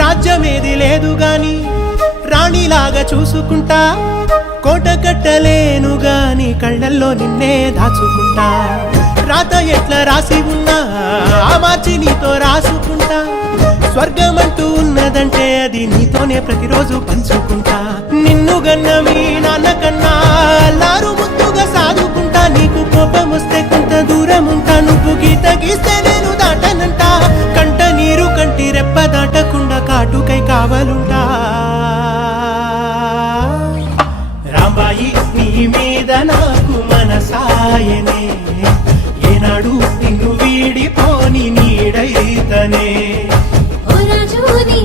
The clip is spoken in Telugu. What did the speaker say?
రాజ్యమేది లేదు గాని రాణిలాగా చూసుకుంటా, కోట కట్టలేను గాని కళ్ళల్లో నిన్నే దాచుకుంటా. రాత ఎట్లా రాసి ఉన్నా ఆ మార్చి నీతో రాసుకుంటా. స్వర్గమంటూ ఉన్నదంటే అది నీతోనే ప్రతిరోజు పంచుకుంటా. నిన్ను గన్న మీ నాన్న కన్నా అల్లారు ముద్దుగా సాదుకుంటా. నీకు కోపం వస్తే కొంత దూరం ఉంటా, నువ్వు గీత గీస్తే నేను దాటనంట. కంట నీరు కంటి రెప్ప దాటకుండా కాటుకై కావలుంటా. రాంబాయి నీ మీద నాకు మనసాయనే, ఏనాడు నిన్ను వీడిపోని నీడైతనే. ఓ రాజు నీ